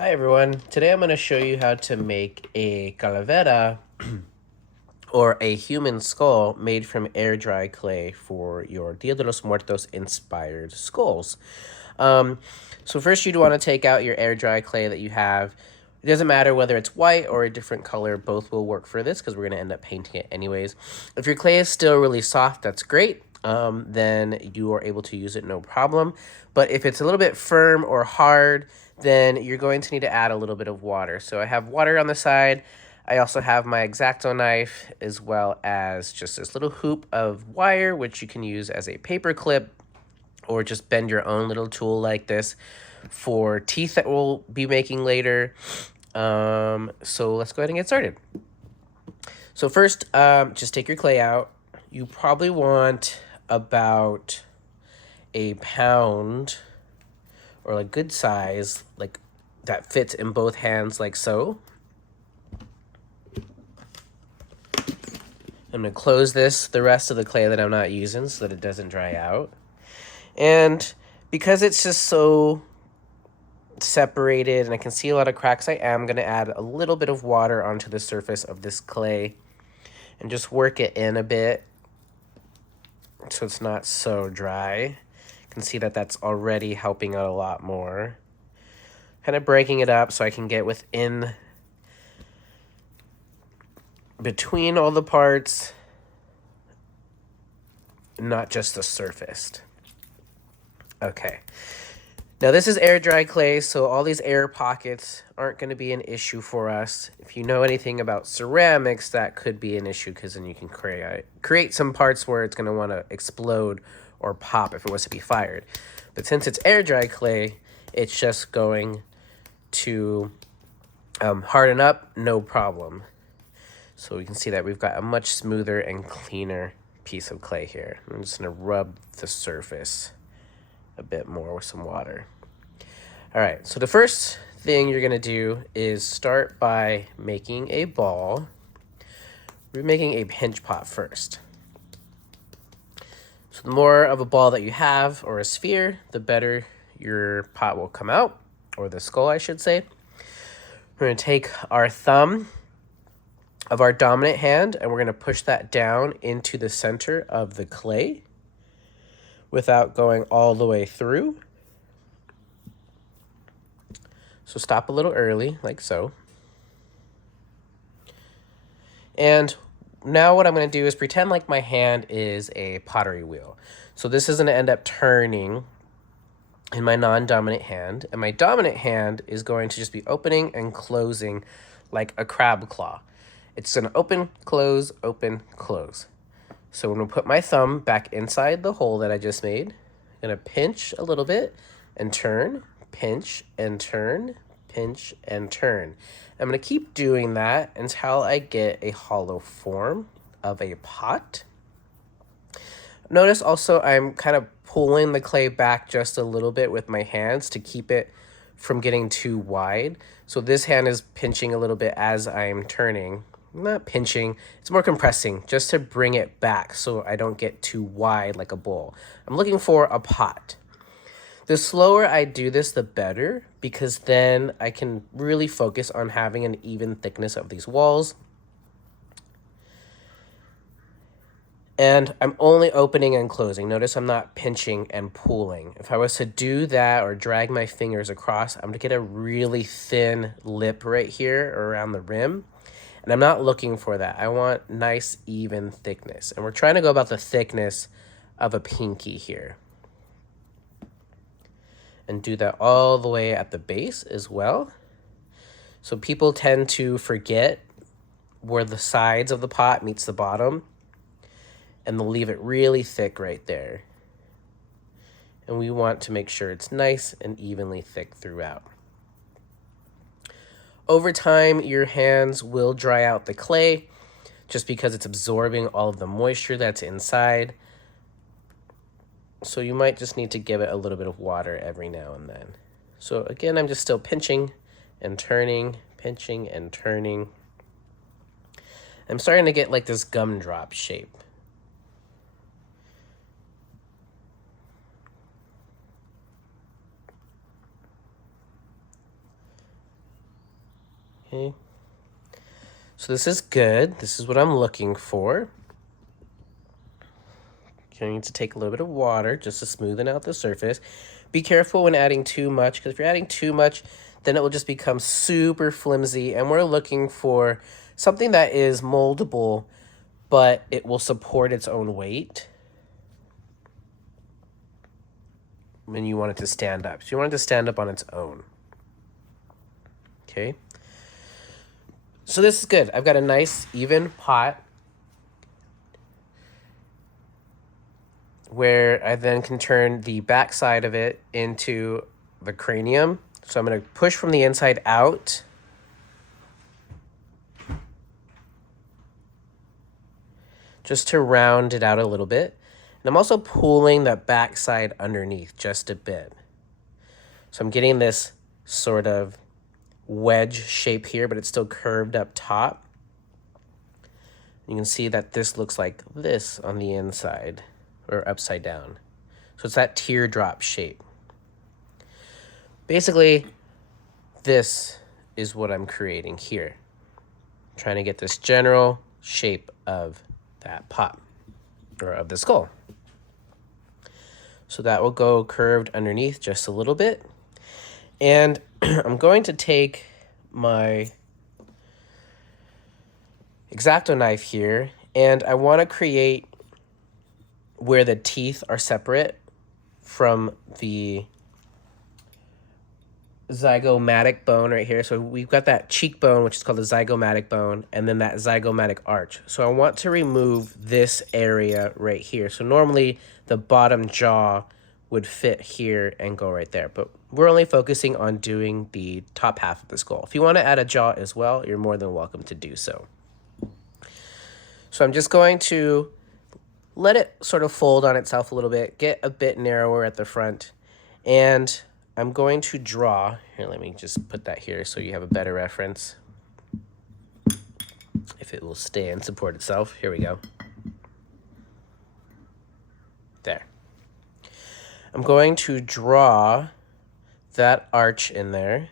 Hi everyone, today I'm going to show you how to make a calavera or a human skull made from air dry clay for your Dia de los Muertos inspired skulls. So first you'd want to take out your air dry clay that you have. It doesn't matter whether it's white or a different color, both will work for this because we're going to end up painting it anyways. If your clay is still really soft, that's great. Then you are able to use it no problem. But if it's a little bit firm or hard, then you're going to need to add a little bit of water. So I have water on the side. I also have my X-Acto knife as well as just this little hoop of wire, which you can use as a paper clip or just bend your own little tool like this for teeth that we'll be making later. So let's go ahead and get started. So first, just take your clay out. You probably want about a pound or like good size, like that fits in both hands like so. I'm going to close the rest of the clay that I'm not using so that it doesn't dry out. And because it's just so separated and I can see a lot of cracks, I am going to add a little bit of water onto the surface of this clay and just work it in a bit so it's not so dry. You can see that that's already helping out a lot more. Kind of breaking it up so I can get within between all the parts, not just the surface. Okay. Now this is air dry clay, so all these air pockets aren't going to be an issue for us. If you know anything about ceramics, that could be an issue because then you can create some parts where it's going to want to explode or pop if it was to be fired. But since it's air dry clay, it's just going to harden up, no problem. So we can see that we've got a much smoother and cleaner piece of clay here. I'm just going to rub the surface a bit more with some water. All right, so the first thing you're going to do is start by making a ball. We're making a pinch pot first. So the more of a ball that you have, or a sphere, the better your pot will come out, or the skull, I should say. We're going to take our thumb of our dominant hand, and we're going to push that down into the center of the clay without going all the way through. So stop a little early, like so. And now what I'm going to do is pretend like my hand is a pottery wheel. So this is going to end up turning in my non-dominant hand, and my dominant hand is going to just be opening and closing like a crab claw. It's going to open, close, open, close. So I'm going to put my thumb back inside the hole that I just made. I'm going to pinch a little bit and turn, pinch and turn, pinch and turn. I'm going to keep doing that until I get a hollow form of a pot. Notice also I'm kind of pulling the clay back just a little bit with my hands to keep it from getting too wide. So this hand is pinching a little bit as I'm turning. Not pinching, it's more compressing just to bring it back so I don't get too wide like a bowl. I'm looking for a pot. The slower I do this, the better, because then I can really focus on having an even thickness of these walls. And I'm only opening and closing. Notice I'm not pinching and pulling. If I was to do that or drag my fingers across, I'm going to get a really thin lip right here around the rim. And I'm not looking for that. I want nice, even thickness. And we're trying to go about the thickness of a pinky here. And do that all the way at the base as well. So people tend to forget where the sides of the pot meets the bottom. And they'll leave it really thick right there. And we want to make sure it's nice and evenly thick throughout. Over time, your hands will dry out the clay just because it's absorbing all of the moisture that's inside. So you might just need to give it a little bit of water every now and then. So again, I'm just still pinching and turning, pinching and turning. I'm starting to get like this gumdrop shape. Okay. So this is good. This is what I'm looking for. Going to take a little bit of water just to smoothen out the surface. Be careful when adding too much, because if you're adding too much, then it will just become super flimsy, and we're looking for something that is moldable, but it will support its own weight when you want it to stand up. So you want it to stand up on its own. Okay. So this is good. I've got a nice even pot where I then can turn the back side of it into the cranium. So I'm going to push from the inside out. Just to round it out a little bit. And I'm also pulling the back side underneath just a bit. So I'm getting this sort of wedge shape here, but it's still curved up top. You can see that this looks like this on the inside, or upside down. So it's that teardrop shape. Basically, this is what I'm creating here. I'm trying to get this general shape of that pot, or of the skull. So that will go curved underneath just a little bit. And I'm going to take my X-Acto knife here, and I want to create where the teeth are separate from the zygomatic bone right here. So we've got that cheekbone, which is called the zygomatic bone, and then that zygomatic arch. So I want to remove this area right here. So normally the bottom jaw would fit here and go right there, but we're only focusing on doing the top half of the skull. If you want to add a jaw as well, you're more than welcome to do so. So I'm just going to let it sort of fold on itself a little bit, get a bit narrower at the front, and I'm going to draw, here, let me just put that here so you have a better reference. If it will stay and support itself, here we go. There. I'm going to draw that arch in there.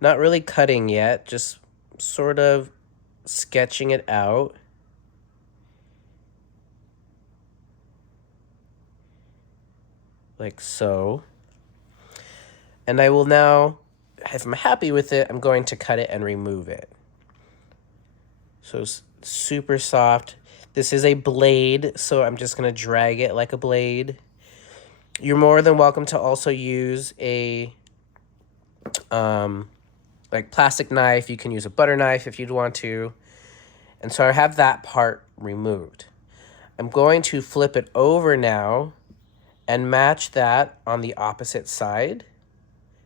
Not really cutting yet, just sort of sketching it out. Like so. And I will now, if I'm happy with it, I'm going to cut it and remove it. So it's super soft. This is a blade, so I'm just going to drag it like a blade. You're more than welcome to also use a like plastic knife. You can use a butter knife if you'd want to. And so I have that part removed. I'm going to flip it over now and match that on the opposite side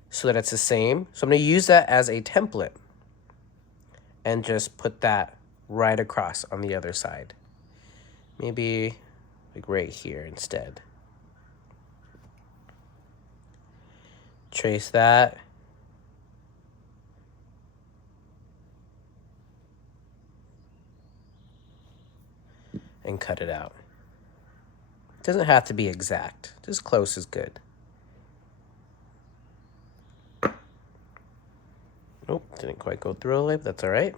so that it's the same. So I'm going to use that as a template and just put that right across on the other side. Maybe like right here instead. Trace that. And cut it out. It doesn't have to be exact. Just close is good. Nope, didn't quite go through all the way, but that's all right.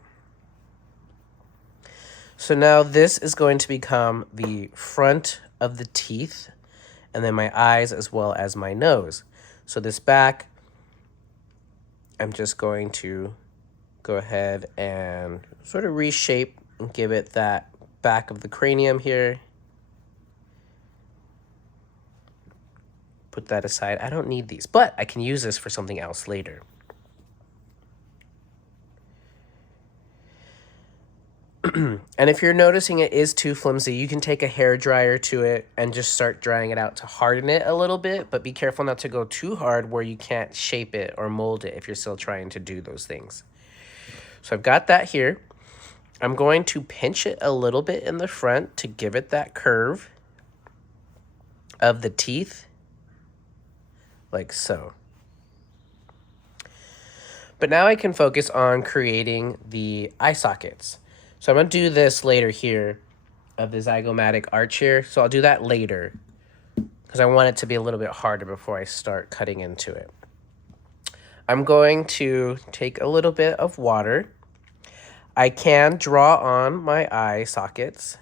So now this is going to become the front of the teeth, and then my eyes as well as my nose. So this back, I'm just going to go ahead and sort of reshape and give it that back of the cranium here. Put that aside. I don't need these, but I can use this for something else later. And if you're noticing it is too flimsy, you can take a hair dryer to it and just start drying it out to harden it a little bit, but be careful not to go too hard where you can't shape it or mold it if you're still trying to do those things. So I've got that here. I'm going to pinch it a little bit in the front to give it that curve of the teeth, like so. But now I can focus on creating the eye sockets. So I'm going to do this later here of the zygomatic arch here. So I'll do that later because I want it to be a little bit harder before I start cutting into it. I'm going to take a little bit of water. I can draw on my eye sockets.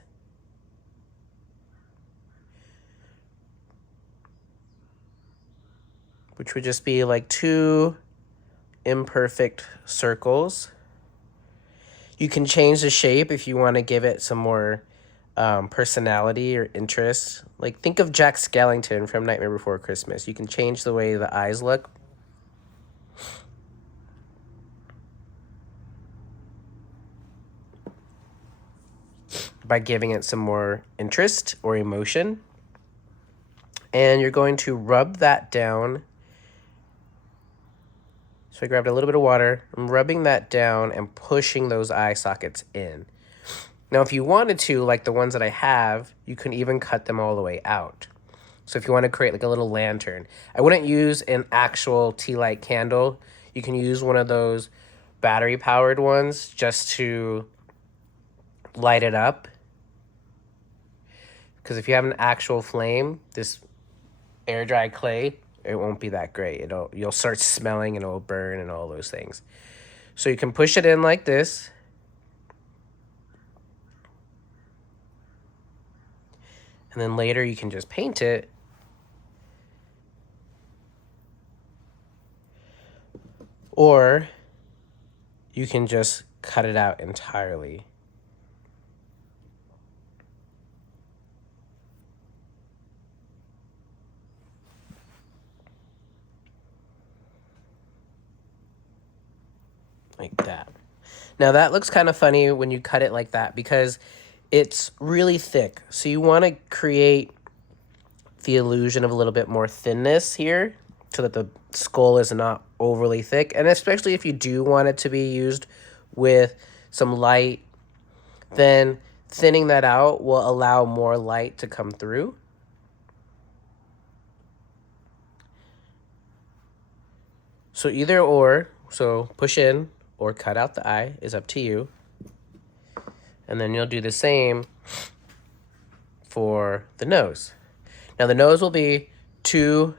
Which would just be like 2 imperfect circles. You can change the shape if you want to give it some more personality or interest. Like, think of Jack Skellington from Nightmare Before Christmas. You can change the way the eyes look. By giving it some more interest or emotion. And you're going to rub that down. So I grabbed a little bit of water. I'm rubbing that down and pushing those eye sockets in. Now, if you wanted to, like the ones that I have, you can even cut them all the way out. So if you want to create like a little lantern, I wouldn't use an actual tea light candle. You can use one of those battery powered ones just to light it up. Because if you have an actual flame, this air dry clay, it won't be that great. You'll start smelling and it'll burn and all those things. So you can push it in like this. And then later you can just paint it. Or you can just cut it out entirely. Like that. Now that looks kind of funny when you cut it like that because it's really thick. So you want to create the illusion of a little bit more thinness here so that the skull is not overly thick. And especially if you do want it to be used with some light, then thinning that out will allow more light to come through. So either or, so push in or cut out the eye is up to you. And then you'll do the same for the nose. Now the nose will be 2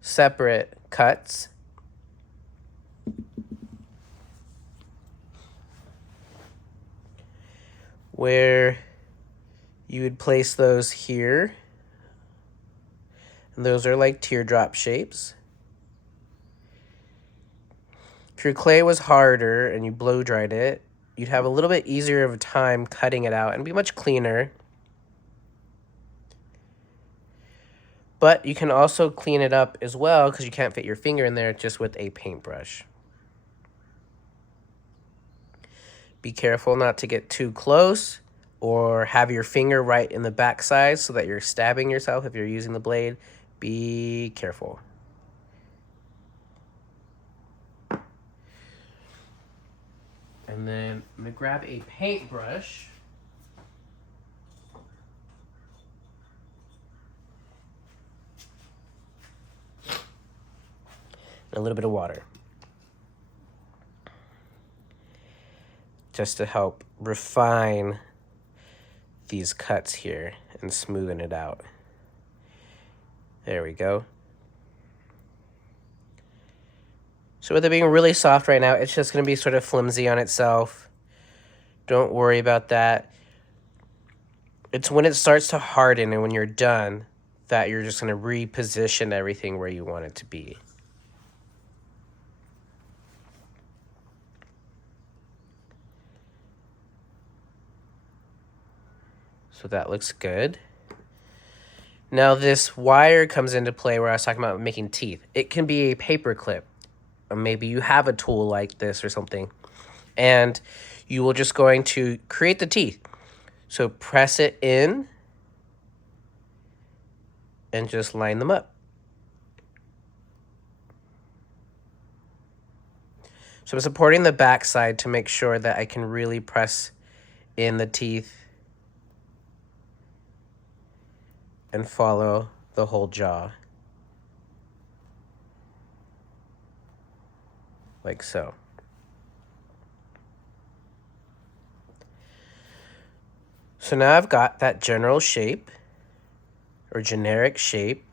separate cuts. Where you would place those here. And those are like teardrop shapes. If your clay was harder and you blow dried it, you'd have a little bit easier of a time cutting it out and be much cleaner. But you can also clean it up as well because you can't fit your finger in there just with a paintbrush. Be careful not to get too close or have your finger right in the backside so that you're stabbing yourself if you're using the blade. Be careful. And then I'm going to grab a paintbrush. And a little bit of water. Just to help refine these cuts here and smoothen it out. There we go. So with it being really soft right now, it's just going to be sort of flimsy on itself. Don't worry about that. It's when it starts to harden and when you're done that you're just going to reposition everything where you want it to be. So that looks good. Now this wire comes into play where I was talking about making teeth. It can be a paper clip. Or maybe you have a tool like this or something. And you will just going to create the teeth. So press it in and just line them up. So I'm supporting the back side to make sure that I can really press in the teeth and follow the whole jaw. Like so. So now I've got that general shape or generic shape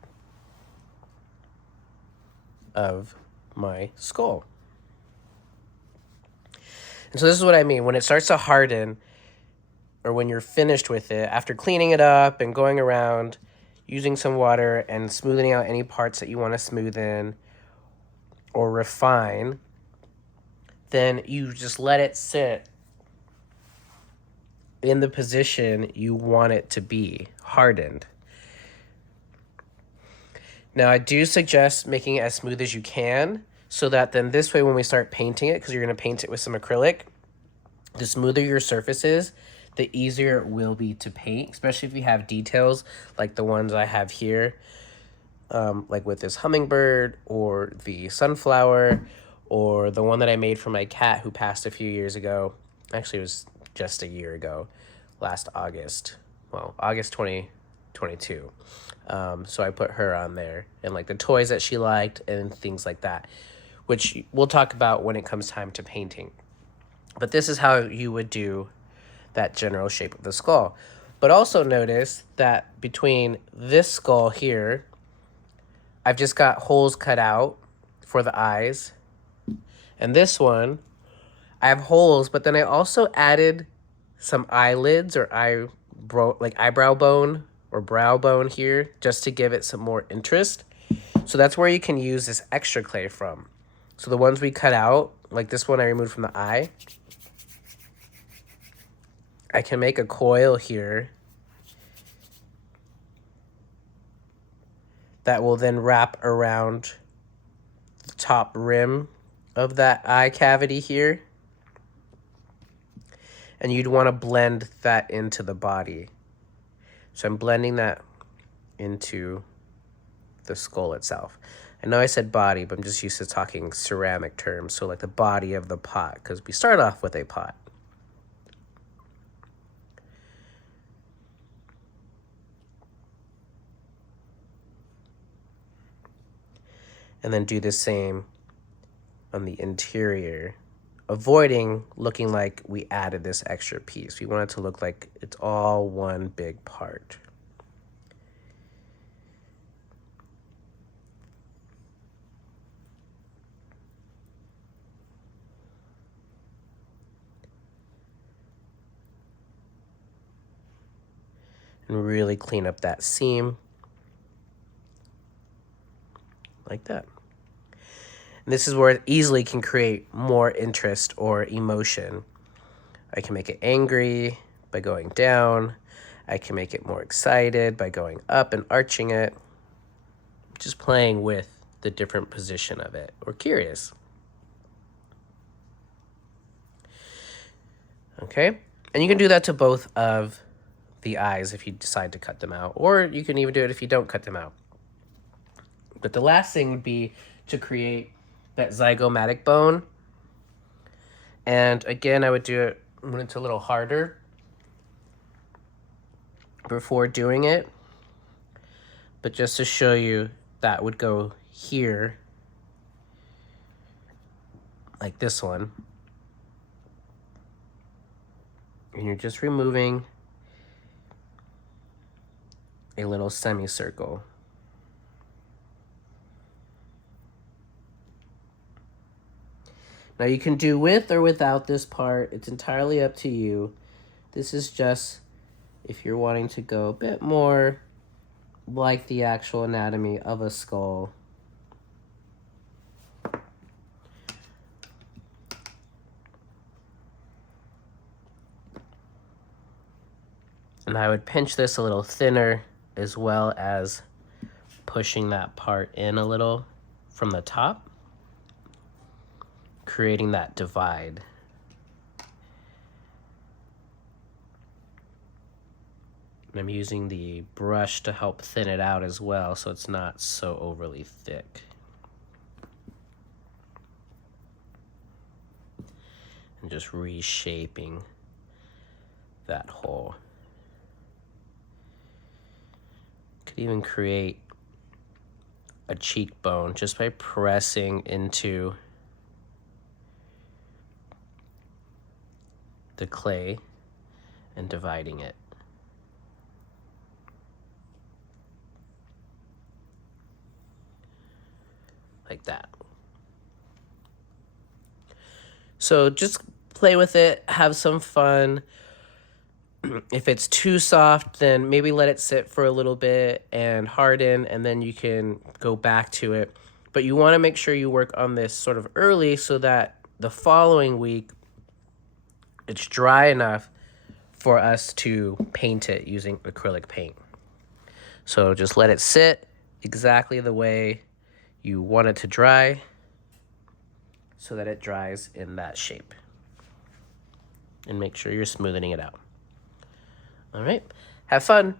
of my skull. And so this is what I mean. When it starts to harden, or when you're finished with it, after cleaning it up and going around, using some water and smoothing out any parts that you want to smoothen or refine, then you just let it sit in the position you want it to be, hardened. Now, I do suggest making it as smooth as you can, so that then this way when we start painting it, because you're going to paint it with some acrylic, the smoother your surface is, the easier it will be to paint, especially if you have details like the ones I have here, like with this hummingbird or the sunflower, or the one that I made for my cat who passed a few years ago. Actually, it was just a year ago, last August. Well, August 2022. So I put her on there, and like the toys that she liked and things like that, which we'll talk about when it comes time to painting. But this is how you would do that general shape of the skull. But also notice that between this skull here, I've just got holes cut out for the eyes. And this one, I have holes, but then I also added some eyelids or eyebrow bone or brow bone here, just to give it some more interest. So that's where you can use this extra clay from. So the ones we cut out, like this one I removed from the eye, I can make a coil here that will then wrap around the top rim of that eye cavity here. And you'd want to blend that into the body. So I'm blending that into the skull itself. I know I said body, but I'm just used to talking ceramic terms. So like the body of the pot, because we start off with a pot. And then do the same on the interior, avoiding looking like we added this extra piece. We want it to look like it's all one big part. And really clean up that seam like that. And this is where it easily can create more interest or emotion. I can make it angry by going down. I can make it more excited by going up and arching it. Just playing with the different position of it, or curious. Okay, and you can do that to both of the eyes if you decide to cut them out, or you can even do it if you don't cut them out. But the last thing would be to create that zygomatic bone. And again, I would do it when it's a little harder before doing it. But just to show you, that would go here, like this one. And you're just removing a little semicircle. Now you can do with or without this part. It's entirely up to you. This is just if you're wanting to go a bit more like the actual anatomy of a skull. And I would pinch this a little thinner, as well as pushing that part in a little from the top, creating that divide. And I'm using the brush to help thin it out as well, so it's not so overly thick. And just reshaping that hole. Could even create a cheekbone just by pressing into the clay and dividing it. Like that. So just play with it, have some fun. If it's too soft, then maybe let it sit for a little bit and harden, and then you can go back to it. But you want to make sure you work on this sort of early so that the following week it's dry enough for us to paint it using acrylic paint. So just let it sit exactly the way you want it to dry so that it dries in that shape. And make sure you're smoothing it out. All right, have fun.